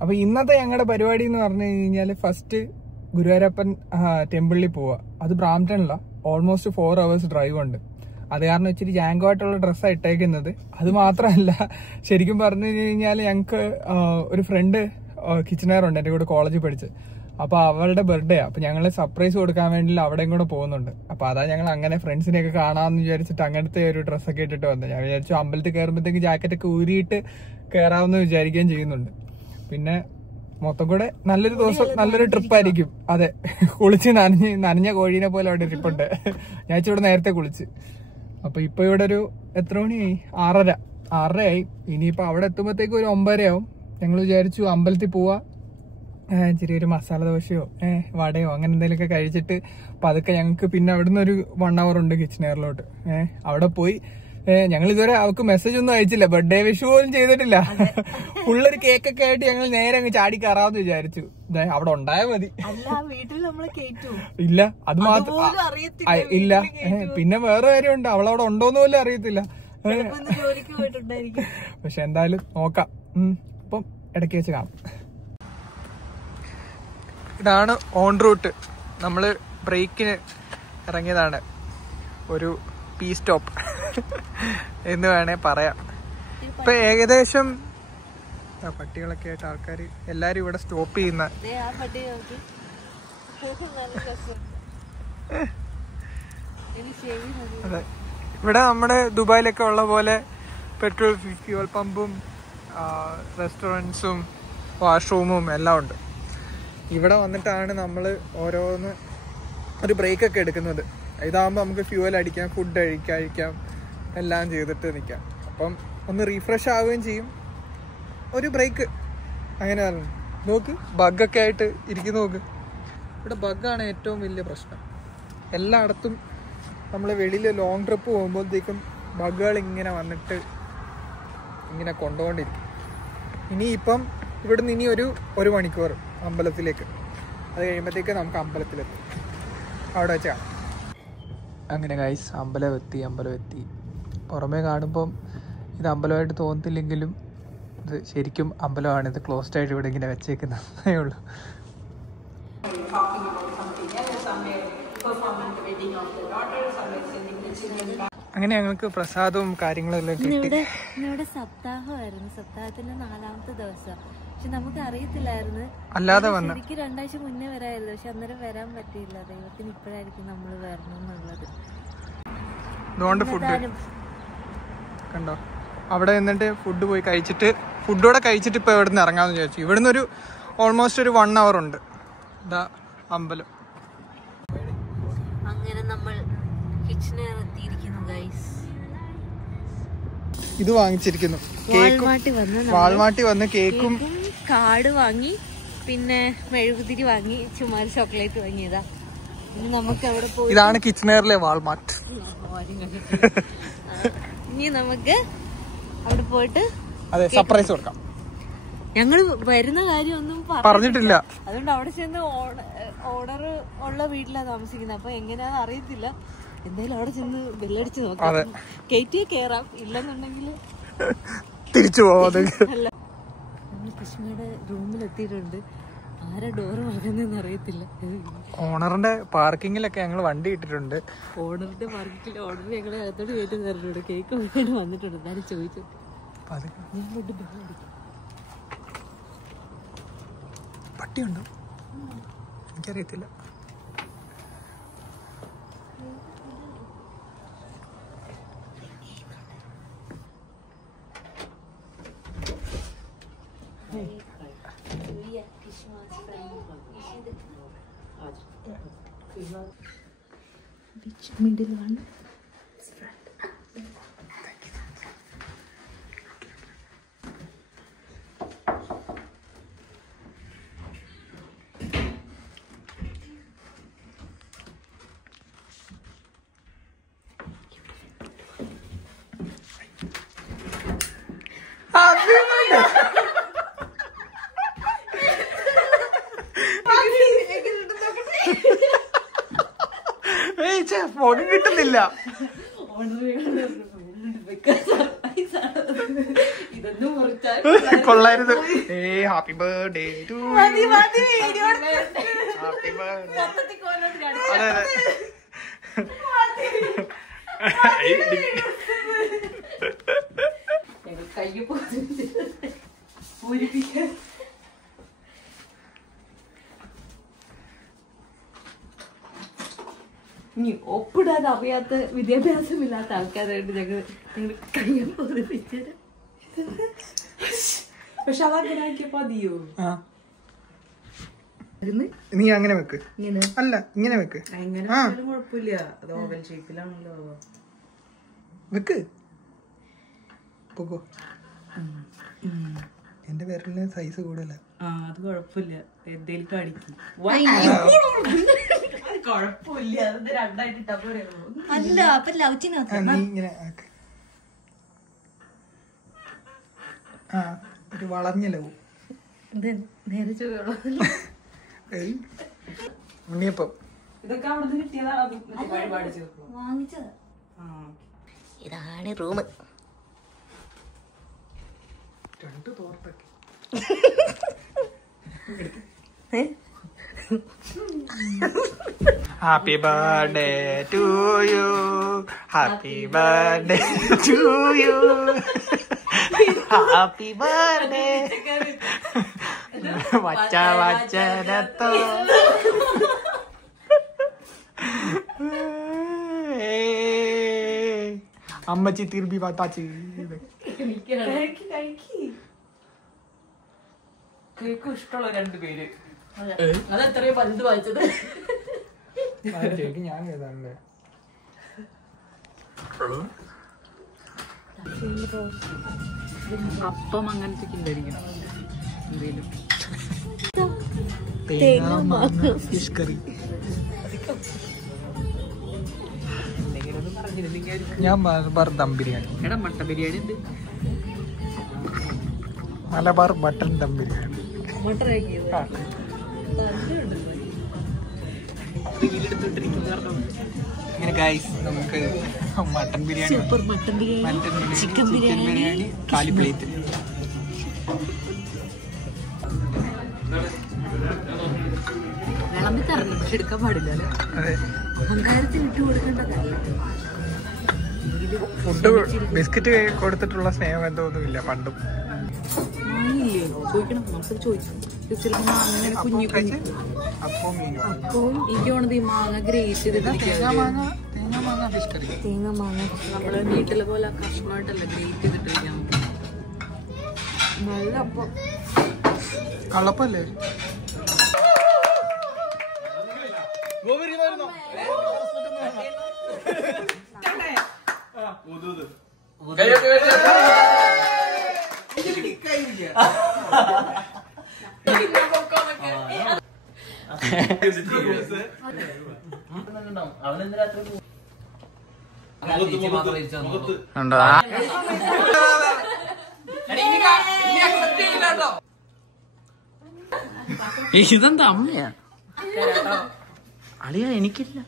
അപ്പൊ ഇന്നത്തെ ഞങ്ങളുടെ പരിപാടി എന്ന് പറഞ്ഞു കഴിഞ്ഞാല് ഫസ്റ്റ് ഗുരുവായൂരപ്പൻ ടെമ്പിളിൽ പോവുക. അത് ബ്രാംപ്ടണില, ഓൾമോസ്റ്റ് 4 hours ഡ്രൈവ് ഉണ്ട്. അത് കാരണം ഇച്ചിരി ജാങ്കോ ആയിട്ടുള്ള ഡ്രസ്സാണ് ഇട്ടേക്കുന്നത്. അത് മാത്രമല്ല, ശരിക്കും പറഞ്ഞു കഴിഞ്ഞാൽ ഞങ്ങക്ക് ഒരു ഫ്രണ്ട് കിച്ചനറുണ്ട് എന്റെ കൂടെ കോളേജിൽ പഠിച്ച്. അപ്പൊ അവളുടെ ബർത്ത്ഡേ, അപ്പൊ ഞങ്ങള് സർപ്രൈസ് കൊടുക്കാൻ വേണ്ടി അവിടെയും കൂടെ പോകുന്നുണ്ട്. അപ്പൊ അതാ ഞങ്ങൾ അങ്ങനെ ഫ്രണ്ട്സിനെയൊക്കെ കാണാമെന്ന് വിചാരിച്ചിട്ട് അങ്ങനത്തെ ഒരു ഡ്രസ്സൊക്കെ ഇട്ടിട്ട് വന്നത്. ഞാൻ വിചാരിച്ചു അമ്പലത്തിൽ കയറുമ്പോഴത്തേക്ക് ജാക്കറ്റൊക്കെ ഊരിയിട്ട് കയറാമെന്ന് വിചാരിക്കുകയും ചെയ്യുന്നുണ്ട്. പിന്നെ മൊത്തം കൂടെ നല്ലൊരു ദിവസം, നല്ലൊരു ട്രിപ്പായിരിക്കും. അതെ, കുളിച്ച് നനഞ്ഞ കോഴീനെ പോലെ അവിടെ ഇരിപ്പുണ്ട്. ഞാൻ ഇവിടെ നേരത്തെ കുളിച്ച്. അപ്പൊ ഇപ്പൊ ഇവിടെ ഒരു എത്ര മണിയായി? 6:30 ആയി. ഇനിയിപ്പോ അവിടെ എത്തുമ്പോഴത്തേക്ക് ഒരു 9:30 ആവും. ഞങ്ങൾ വിചാരിച്ചു അമ്പലത്തിൽ പോവാ, ചെറിയൊരു മസാല ദോശയോ വടയോ അങ്ങനെ എന്തെങ്കിലുമൊക്കെ കഴിച്ചിട്ട് പതുക്കെ ഞങ്ങൾക്ക് പിന്നെ അവിടുന്ന് ഒരു 1 hour ഉണ്ട് കിച്ചനേറിലോട്ട്. അവിടെ പോയി ഞങ്ങൾ ഇതുവരെ അവർക്ക് മെസ്സേജ് ഒന്നും അയച്ചില്ല, ബർത്ത്ഡേ വിഷ് പോലും ചെയ്തിട്ടില്ല. ഫുള്ളൊരു കേക്കൊക്കെ ആയിട്ട് ഞങ്ങൾ നേരെ അങ്ങ് ചാടി കയറാമെന്ന് വിചാരിച്ചു. അവിടെ ഉണ്ടായാ മതി. ഇല്ല, അത് മാത്രം ഇല്ല. പിന്നെ വേറെ കാര്യമുണ്ട്, അവളവിടെ ഉണ്ടോന്ന് പോലും അറിയത്തില്ല. പക്ഷെ എന്തായാലും നോക്കാം. അപ്പം ഇടയ്ക്ക് വെച്ച് കാണാം. ഇതാണ് ഓൺ റൂട്ട്. നമ്മള് ബ്രേക്കിന് ഇറങ്ങിയതാണ്. ഒരു പീ സ്റ്റോപ്പ് എന്ന് വേണേ പറയാം. ഇപ്പൊ ഏകദേശം പട്ടികളൊക്കെ ആയിട്ട് ആൾക്കാർ എല്ലാരും ഇവിടെ സ്റ്റോപ്പ് ചെയ്യുന്ന. അതെ, ഇവിടെ നമ്മുടെ ദുബായിലൊക്കെ ഉള്ള പോലെ പെട്രോൾ ഫ്യൂവൽ പമ്പും റെസ്റ്റോറൻറ്റ്സും വാഷ്റൂമും എല്ലാം ഉണ്ട്. ഇവിടെ വന്നിട്ടാണ് നമ്മൾ ഓരോന്ന് ഒരു ബ്രേക്കൊക്കെ എടുക്കുന്നത്. ഇതാകുമ്പോൾ നമുക്ക് ഫ്യൂവൽ അടിക്കാം, ഫുഡ് കഴിക്കാം, എല്ലാം ചെയ്തിട്ട് നിൽക്കാം. അപ്പം ഒന്ന് റീഫ്രഷ് ആവുകയും ചെയ്യും. ഒരു ബ്രേക്ക് അങ്ങനെ നോക്ക്. ബഗ്ഗൊക്കെ ആയിട്ട് ഇരിക്കുന്നു നോക്ക്. ഇവിടെ ബഗ്ഗാണ് ഏറ്റവും വലിയ പ്രശ്നം. എല്ലായിടത്തും നമ്മൾ വെളിയിൽ ലോങ് ട്രിപ്പ് പോകുമ്പോഴത്തേക്കും ബഗ്ഗുകൾ ഇങ്ങനെ വന്നിട്ട് ഇങ്ങനെ കൊണ്ടുകൊണ്ടിരിക്കും. ഇനിയിപ്പം ഇവിടുന്ന് ഇനി ഒരു മണിക്കൂർ അമ്പലത്തിലേക്ക്. അത് കഴിയുമ്പോഴത്തേക്ക് നമുക്ക് അമ്പലത്തിലെത്തും. അവിടെ വെച്ചാണ് അങ്ങനെ ഗൈസ് അമ്പലം എത്തി. പുറമേ കാണുമ്പം ഇത് അമ്പലമായിട്ട് തോന്നത്തില്ലെങ്കിലും ഇത് ശരിക്കും അമ്പലമാണ്. ഇത് ക്ലോസ്ഡ് ആയിട്ട് ഇവിടെ ഇങ്ങനെ വെച്ചേക്കുന്നതേ ഉള്ളൂ. അങ്ങനെ ഞങ്ങൾക്ക് പ്രസാദവും കാര്യങ്ങളെല്ലാം കിട്ടി. ഇവിടെ സപ്താഹമായിരുന്നു, സപ്താഹത്തിന്റെ 4ാമത്തെ ദിവസം. പക്ഷെ നമുക്ക് അറിയത്തില്ലായിരുന്നു, അല്ലാതെ വന്ന എനിക്ക് 2 ആഴ്ച മുന്നേ വരായിരുന്നു. പക്ഷെ അന്നേരം വരാൻ പറ്റിയില്ല. ദൈവത്തിന് ഇപ്പോഴായിരിക്കും നമ്മൾ വരണം എന്നുള്ളത്. ഫുഡ് കണ്ടോ, അവിടെ നിന്നിട്ട് ഫുഡ് പോയി കഴിച്ചിട്ട്, ഫുഡോടെ കഴിച്ചിട്ട് ഇപ്പൊ ഇവിടെ നിന്ന് ഇറങ്ങാമെന്ന് വിചാരിച്ചു. ഇവിടുന്ന് ഒരു ഓൾമോസ്റ്റ് ഒരു 1 hour ഉണ്ട് ഇതാ അമ്പലം. അങ്ങനെ നമ്മൾ കിച്ചണിൽ എത്തിയിരിക്കുന്നു ഗൈസ്. ഇത് വാങ്ങിച്ചിരിക്കുന്നു, വാൾമാർട്ടിൽ വന്ന് കേക്കും കാർഡ് വാങ്ങി, പിന്നെ മെഴുകുതിരി വാങ്ങി, ചുമ്മാരി ചോക്ലേറ്റ് വാങ്ങിയതാ. ഇനി നമുക്ക് അവിടെ പോയി, ഇതാണ് കിച്ചണേറിലെ വാൾമാർട്ട്. ഇനി നമുക്ക് അവിടെ പോയിട്ട് അതെ സർപ്രൈസ് കൊടുക്കാം. ഞങ്ങള് വരുന്ന കാര്യമൊന്നും പറഞ്ഞിട്ടില്ല. അതുകൊണ്ട് അവിടെ ചെന്ന് ഓർഡർ ഉള്ള വീട്ടിലാണ് താമസിക്കുന്നത്. അപ്പൊ എങ്ങനെയാന്ന് അറിയത്തില്ല. എന്തായാലും അവിടെ ചെന്ന് ബെല്ലടിച്ച് നോക്കാം. കയറ്റിയെ കേറാം, ഇല്ലെന്നുണ്ടെങ്കിൽ തിരിച്ചു പോവാം. നമ്മൾ കൃഷ്ണയുടെ റൂമിലെത്തിയിട്ടുണ്ട്. ആരാ ഡോറ് വാങ്ങുന്നതെന്ന് അറിയത്തില്ല. ഓണറിന്റെ പാർക്കിങ്ങിലൊക്കെ ഞങ്ങൾ വണ്ടി ഇട്ടിട്ടുണ്ട്. ഓണറിന്റെ പാർക്കിങ്ങിൽ ഓണർ ഞങ്ങളെ അകത്തോട് കയറ്റി തരുന്നുണ്ട്. കേക്ക് വേണ്ടി വന്നിട്ടുണ്ട്. എന്തായാലും ചോദിച്ചു പട്ടിയുണ്ടോ എനിക്കറിയത്തില്ല. മിഡിൽ വൺ ഫോൺ കിട്ടുന്നില്ല. ഇതൊന്നും കൊള്ളായിരുന്നു. Happy birthday to happy birthday. അതെ അതെ. ഇനി ഒപ്പിടാൻ അറിയാത്ത വിദ്യാഭ്യാസമില്ലാത്ത ആൾക്കാരായിട്ട് ഞങ്ങൾ കയ്യും പൊതിപ്പിച്ചത്. പക്ഷെ അതങ്ങനെ ആക്കിയപ്പോ മതിയോ? നീ അങ്ങനെ വെക്ക്. അല്ല ഇങ്ങനെ വെക്ക്. എങ്ങനെ കുഴപ്പമില്ല. അത് ഓവൽ ഷേപ്പിലാണല്ലോ. വെക്ക്. പോകോ. എന്റെ പേരില് സൈസ് കൂടുതല. അത് കുഴപ്പമില്ല. എന്തേലും കാണിക്കും. കുഴപ്പമില്ല. അത് രണ്ടായിട്ട് ഇട്ടാ പോരെ. അല്ല അപ്പൊ ലൗച്ചിനകത്ത് നീ ഇങ്ങനെ ആക്ക്. ഒരു വളഞ്ഞ ലവ്. നേരെ ചൊവ്വ ഉണ്ണിയപ്പം. ഇതൊക്കെ അവിടെ കിട്ടിയതാണ്. വാങ്ങിച്ചത്. ഇതാണ് റൂം. രണ്ട് തോർത്തൊക്കെ. Happy birthday to you. Happy birthday to you. Happy birthday. വച്ച വച്ചനത്തോ. അമ്മച്ചി തിരുമ്പി പാത്താച്ചി. കേക്ക് ഇഷ്ടമുള്ള രണ്ടുപേര്. അതെത്രയോ പണ്ട് വായിച്ചത്. ഞാൻ ഏതാണ്ട് അപ്പം അങ്ങനത്തെ ഉണ്ടായിരിക്കണം എന്തേലും. Fish curry. ഞാൻ മലബാർ ദം ബിരിയാണി. എടാ മട്ടൻ ബിരിയാണി ഉണ്ട്. മലബാർ മട്ടൻ ദം ബിരിയാണി. ഇങ്ങനെ ഗൈസ് നമുക്ക് mutton biryani, mutton biryani, chicken biryani, കാലി പ്ലേറ്റ്. വിളമ്പി തരണം, പക്ഷെ എടുക്കാൻ പാടില്ല. അതെ, അഹങ്കാരത്തിന് ഇട്ട് കൊടുക്കേണ്ടതല്ല. ഫുഡ് ബിസ്ക്കറ്റ് കൊടുത്തിട്ടുള്ള സ്നേഹം എന്തോന്നുമില്ല പണ്ടും. ചോദിക്കണം, നമുക്ക് ചോദിച്ചു. ചിലപ്പോ അങ്ങനെ കുഞ്ഞു കുഞ്ഞു അപ്പവും അപ്പവും എനിക്ക് തോന്നുന്നത് ഈ മാങ്ങ ഗ്രേറ്റ് ചെയ്തിട്ട് തേങ്ങ മാങ്ങ ഫിഷ് കറി. തേങ്ങ മാങ്ങ നമ്മള് വീട്ടിലെ പോലെ കഷ്ണമായിട്ടല്ല ഗ്രേറ്റ് ചെയ്തിട്ട് കഴിക്കാൻ നല്ല അപ്പം. കള്ളപ്പല്ലേ? ഇതെന്താ അമ്മയാ അളിയ? എനിക്കില്ല.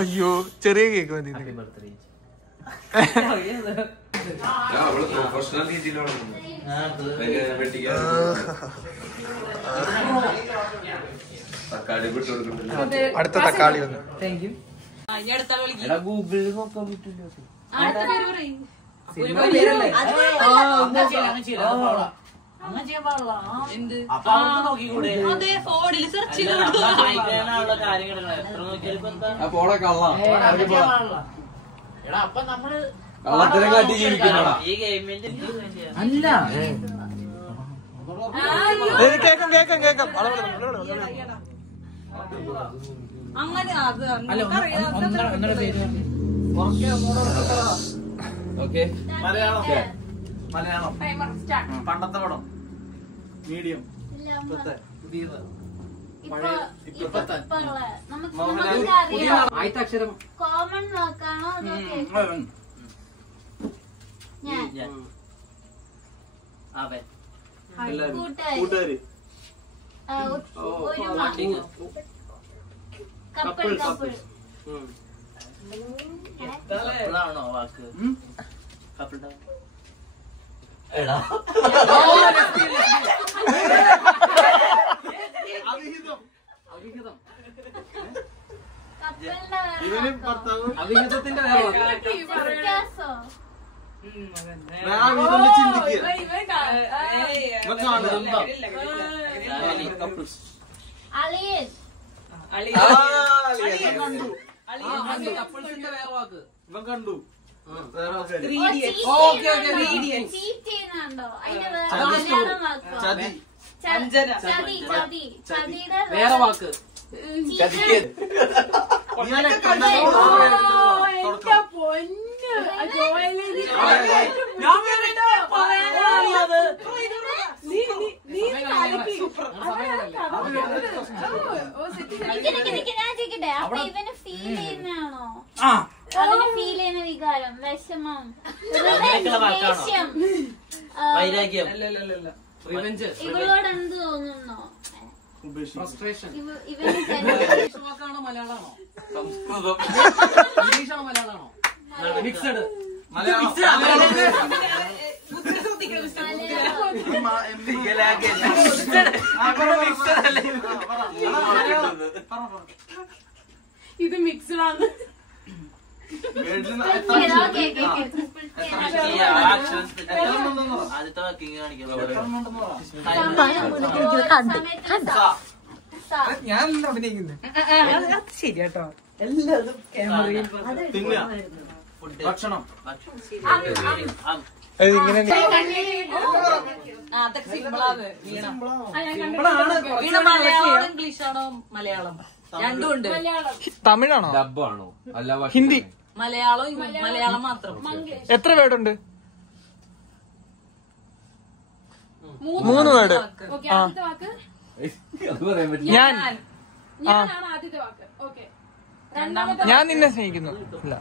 അയ്യോ, ചെറിയ കേക്ക് മതി. അടുത്ത തക്കാളി ഒന്ന്. ഗൂഗിളിൽ നോക്കാൻ പറ്റില്ല. അല്ല കേക്കാം. അങ്ങനെ മലയാളം പണ്ടത്തെ പടം, മീഡിയം, ആദ്യത്തെ അക്ഷരം കോമൺ നോക്കാണോ? കൂട്ടുകാര്, കപ്പിൾ കപ്പിൾ കപ്പിളാണോ വാക്ക്? കപ്പിൾഡാ എടാ അവിഹിതം. അവിഹിതം. ഇവനും ഭർത്താവും അവിഹിതത്തിന്റെ വേറെ വാക്ക്. വേറെ ചിന്തിക്കുക. കപ്പിൾസിന്റെ വേറെ വാക്ക്. ഇവൻ കണ്ടു വേറെ വാക്ക്. അപ്പൊ ഇവന് ഫീൽ ചെയ്യുന്നതാണോ? അവന് ഫീൽ ചെയ്യുന്ന വികാരം, വിഷമം, ദേഷ്യം, വൈരാഗ്യം, റിവെഞ്ച്, ഇവളോട് എന്ത് തോന്നുന്നോ? ഫ്രസ്ട്രേഷൻ. ഇവന് ഇംഗ്ലീഷ് വാക്കാണോ മലയാളമാണോ? സംസ്കൃതം, ഇംഗ്ലീഷാണോ മലയാളമാണോ? മിക്സഡ്. മലയാളം, ഇത് മിക്സ്ഡ് ആണ്. ആദ്യത്തെ വാക്കിങ് കാണിക്കണം. ഞാനല്ല അഭിനയിക്കുന്നത്. ശരിയാട്ടോ. തിന്നുക, ഭക്ഷണം, ഇങ്ങനെ ഇംഗ്ലീഷാണോ മലയാളം? രണ്ടും ഉണ്ട്. തമിഴാണോ ഡബ്ബാണോ അല്ല ഹിന്ദി? മലയാളം മാത്രം. എത്ര വേർഡുണ്ട്? 3 വേർഡ്. അത് പറയാൻ പറ്റില്ല. ഞാനാണ് ആദ്യത്തെ വാക്ക്. ഓക്കെ. ഞാൻ നിന്നെ സ്നേഹിക്കുന്നു. ഇല്ല.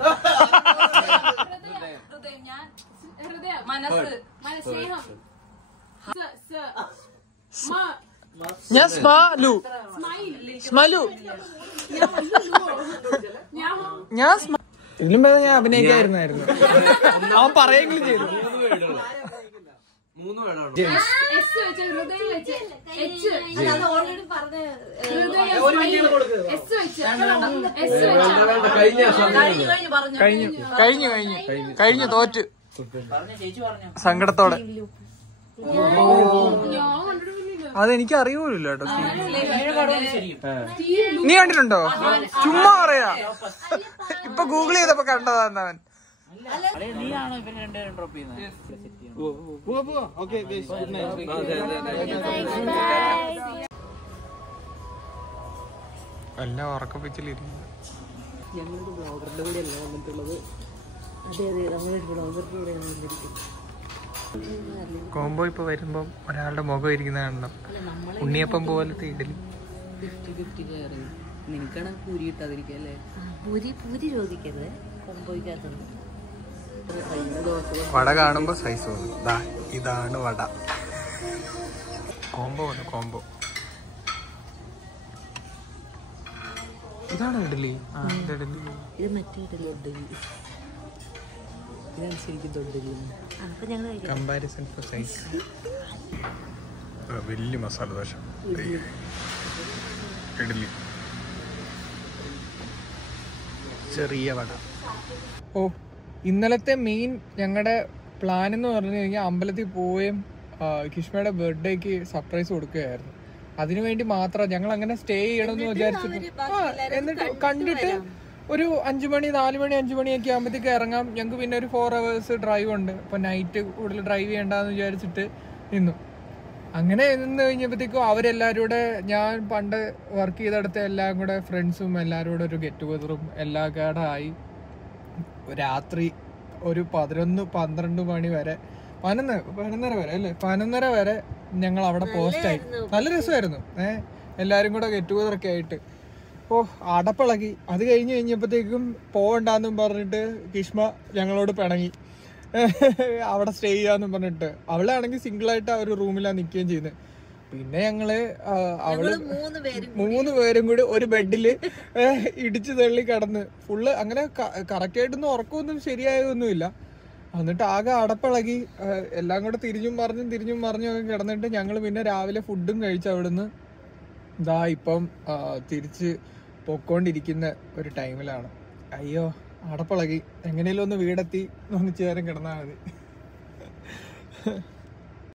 ഹൃദയം. ഹൃദയം. മനസ്സ്. സ്നേഹം. ഞാൻ സ്മാലു. ഞാൻ ഇതിലും പേരെ ഞാൻ അഭിനയിക്കായിരുന്നായിരുന്നു. അവൻ പറയെങ്കിലും ചെയ്തു. 3 വേർഡാണ്. എസ് വെച്ച് ഹൃദയം വെച്ച് എച്ച് ഓൾറെഡി പറഞ്ഞ എസ് വെച്ച് കഴിഞ്ഞു തോറ്റ് സങ്കടത്തോടെ. അതെനിക്ക് അറിയൂല കേട്ടോ. നീ കണ്ടിട്ടുണ്ടോ? ചുമ്മാ പറയാ. ഇപ്പൊ ഗൂഗിൾ ചെയ്തപ്പോ കണ്ടതാന്ന് അവൻ. നീയാണോ ഇവര് രണ്ടുപേരും ഡ്രോപ്പ് ചെയ്യുന്നത്? എല്ലാം ഉറക്കപ്പിച്ചിലിരിക്കുന്നു. കോംബോ ഇപ്പൊ വരുമ്പം ഒരാളുടെ മുഖം ഇരിക്കുന്ന കാണണം. ഉണ്ണിയപ്പം പോലത്തെ ഇഡലി. നിനക്കാണ് പൂരി കിട്ടാതിരിക്കല്ലേ? പൂരി ചോദിക്കരുത്. കൊമ്പോയ്ക്കകത്തുണ്ട് വട കാണുമ്പോ സൈസ് തോന്നും. ഇതാണ് വട. കോംബോ ആണ് കോംബോ. ഇതാണ് ഇഡലി. ഇഡലി ഇത് മറ്റേ ഇഡലി. ഇതാണ് ശരിക്കും തൊണ്ടലി. അപ്പൊ ഞങ്ങൾ കമ്പാരിസൺ ഫോർ സൈസ്. വലിയ മസാല ദോശ, ഇഡലി, ചെറിയ വട. ഓ, ഇന്നലത്തെ മെയിൻ ഞങ്ങളുടെ പ്ലാൻ എന്ന് പറഞ്ഞു കഴിഞ്ഞാൽ അമ്പലത്തിൽ പോവുകയും കിഷ്മയുടെ ബർത്ത്ഡേക്ക് സർപ്രൈസ് കൊടുക്കുകയായിരുന്നു. അതിനുവേണ്ടി മാത്രം ഞങ്ങൾ അങ്ങനെ സ്റ്റേ ചെയ്യണമെന്ന് വിചാരിച്ചിട്ട് എന്നിട്ട് കണ്ടിട്ട് ഒരു 5 മണി 4 മണി 5 മണിയൊക്കെ ആകുമ്പോഴത്തേക്ക് ഇറങ്ങാം. ഞങ്ങൾക്ക് പിന്നെ ഒരു 4 hours ഡ്രൈവ് ഉണ്ട്. അപ്പോൾ നൈറ്റ് കൂടുതൽ ഡ്രൈവ് ചെയ്യണ്ടെന്ന് വിചാരിച്ചിട്ട് നിന്നു. അങ്ങനെ നിന്ന് കഴിഞ്ഞപ്പോഴത്തേക്കും അവരെല്ലാവരും കൂടെ, ഞാൻ പണ്ട് വർക്ക് ചെയ്തെടുത്ത എല്ലാം കൂടെ ഫ്രണ്ട്സും എല്ലാവരും കൂടെ ഒരു ഗെറ്റ് ടുഗദറും എല്ലാം കൂടെ ആയി. രാത്രി ഒരു 11-12 മണി വരെ, 11:30 വരെ അല്ലേ, 11:30 വരെ ഞങ്ങൾ അവിടെ പോസ്റ്റായി. നല്ല രസമായിരുന്നു. എല്ലാവരും കൂടെ ഗെറ്റ് ടുഗദറൊക്കെ ആയിട്ട്. ഓ, അടപ്പിളകി. അത് കഴിഞ്ഞപ്പോഴത്തേക്കും പോവണ്ടെന്നും പറഞ്ഞിട്ട് കിഷ്മ ഞങ്ങളോട് പിണങ്ങി അവിടെ സ്റ്റേ ചെയ്യാന്നും പറഞ്ഞിട്ട്. അവളാണെങ്കിൽ സിംഗിളായിട്ട് ആ ഒരു റൂമിലാണ് നിൽക്കുകയും ചെയ്യുന്നത്. പിന്നെ ഞങ്ങള് അവള് 3 പേരും കൂടി ഒരു ബെഡില് ഇടിച്ചു തള്ളി കിടന്ന് ഫുള്ള് അങ്ങനെ കറക്റ്റ് ആയിട്ടൊന്നും ഉറക്കമൊന്നും ശരിയായൊന്നുമില്ല. എന്നിട്ട് ആകെ അടപ്പിളകി എല്ലാം കൂടെ തിരിഞ്ഞും മറിഞ്ഞും ഒക്കെ കിടന്നിട്ട് ഞങ്ങൾ പിന്നെ രാവിലെ ഫുഡും കഴിച്ച് അവിടുന്ന് ഇതാ ഇപ്പം തിരിച്ച് പൊക്കോണ്ടിരിക്കുന്ന ഒരു ടൈമിലാണ്. അയ്യോ അടപ്പിളകി, എങ്ങനെയും ഒന്ന് വീടെത്തി ഒന്നിച്ചു നേരം കിടന്നാൽ മതി.